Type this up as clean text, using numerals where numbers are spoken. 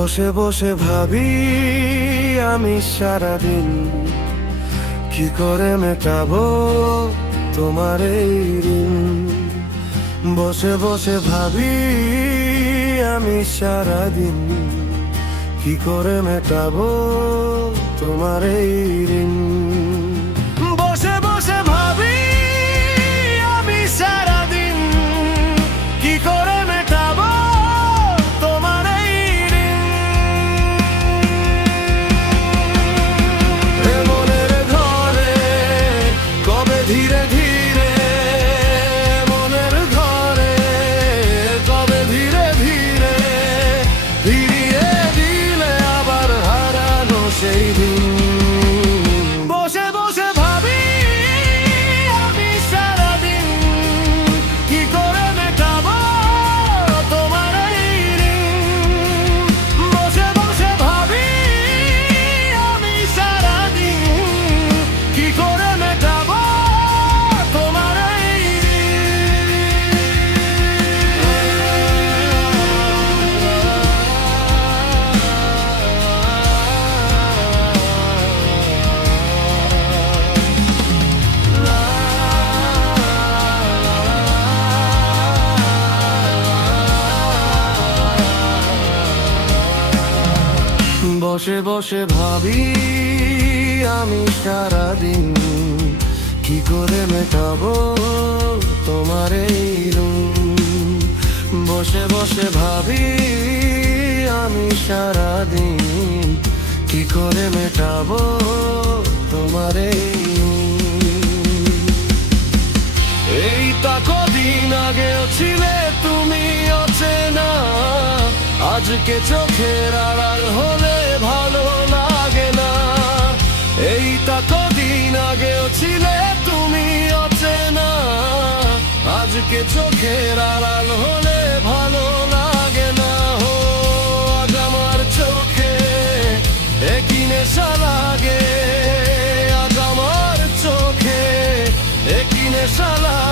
বসে বসে ভাবি আমি সারাদিন কি করে মেটাবো তোমার এই ঋণ। বসে বসে ভাবি আমি সারাদিন কি করে মেটাবো তোমার এই ঋণ। বসে বসে ভাবি আমি সারাদিন কি করে মেটাবো তোমার এই ঋণ। এ মনের ঘরে কবে ধীরে ধীরে, মনের ঘরে কবে ধীরে ধীরে ফিরিয়ে দিলে আবার হারানো সেই দিন। বসে বসে ভাবি আমি সারাদিন কি করে মেটাবো তোমার এই ঋণ। বসে বসে ভাবি আমি সারাদিন কি করে মেটাবো তোমার এই বসে বসে ভাবি আমি সারাদিন কি করে মেটাবো তোমার এই ঋণ। বসে বসে ভাবি আমি সারাদিন কি করে মেটাবো তোমার এই ঋণ। এই তা কদিন আগেও ছিলে তুমি অচেনা, আজকে চোখের আড়াল হলে ভালো লাগে না। এই তা কদিন আগেও ছিলে তুমি অচেনা, আজকে চোখের আড়াল হলে ভালো লাগে না। হো আজ আমার চোখে একই নেশা লাগে, আজ আমার চোখে একই নেশা লাগে।